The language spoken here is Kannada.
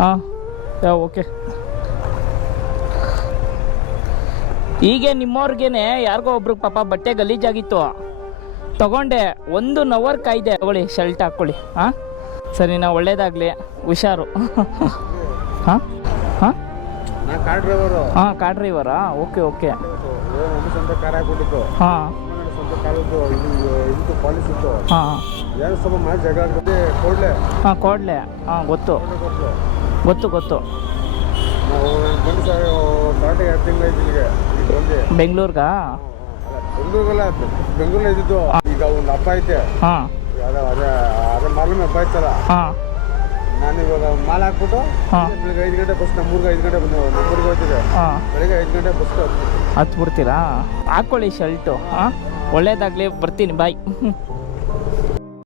ಹಾಂ ಓಕೆ. ಹೀಗೆ ನಿಮ್ಮವ್ರಿಗೇನೆ ಯಾರಿಗೋ ಒಬ್ರಿಗೆ ಪಾಪ ಬಟ್ಟೆ ಗಲೀಜಾಗಿತ್ತು, ತಗೊಂಡೆ 1 ಅವರ್ ಕಾಯ್ದೆ. ತಗೊಳ್ಳಿ, ಶರ್ಟ್ ಹಾಕ್ಕೊಳ್ಳಿ. ಹಾಂ ಸರಿನಾ, ಒಳ್ಳೇದಾಗಲಿ, ಹುಷಾರು. ಹಾಂ ಹಾಂ ಕಾರ್ ಡ್ರೈವರು. ಹಾಂ ಕಾರ್ ಡ್ರೈವರಾ? Okay okay. ಸ್ವಂತ ಕಾರ್ ಹಾಕ್ಬಿಟ್ಟಿತ್ತು. ಹಾಂ ಸ್ವಂತ ಕಾರದ್ದು ಇದು ಪಾಲಿಸ್ ಇತ್ತು. ಹಾಂ ಏನು ಸ್ವಲ್ಪ ಮಾಡಿ ಜಾಗ ಆಗುತ್ತೆ. ಕೋಡ್ಲೆ. ಹಾಂ ಕೋಡ್ಲೆ. ಹಾಂ ಗೊತ್ತು ಗೊತ್ತು ಗೊತ್ತು. ನಾವು ಬಂದು ಸ್ಟಾರ್ಟಿಂಗ್ 2 ತಿಂಗಳು ಆಯ್ತು ಇಲ್ಲಿಗೆ ಬಂದು. ಬೆಂಗಳೂರ್ಗಾ? ಬೆಂಗಳೂರಲ್ಲ, ಬೆಂಗಳೂರಲ್ಲಿ ಇದ್ದಿದ್ದು. ಈಗ ಒಂದು ಹಬ್ಬ ಐತೆ. ಹಾಂ ಅದೇ ಮಾರ್ಲಮಿ ಹಬ್ಬ ಐತಲ್ಲ. ಹಾಂ ನಾನು ಇವಾಗ ಮಾಲ್ ಹಾಕ್ಬಿಟ್ಟು ಬೆಳಿಗ್ಗೆ 5 ಗಂಟೆ ಬಸ್, ನಮ್ಮೂರಿಗೆ 5 ಗಂಟೆ ಬಂದು ನಮ್ಮೂರಿಗೆ ಹೋಗ್ತಿದೆ. ಹಾಂ ಬೆಳಿಗ್ಗೆ 5 ಗಂಟೆ ಬಸ್ ಹತ್ಬಿಡ್ತೀರಾ? ಹಾಕ್ಕೊಳ್ಳಿ ಶರ್ಟು. ಹಾಂ ಒಳ್ಳೇದಾಗಲಿ, ಬರ್ತೀನಿ, ಬಾಯ್.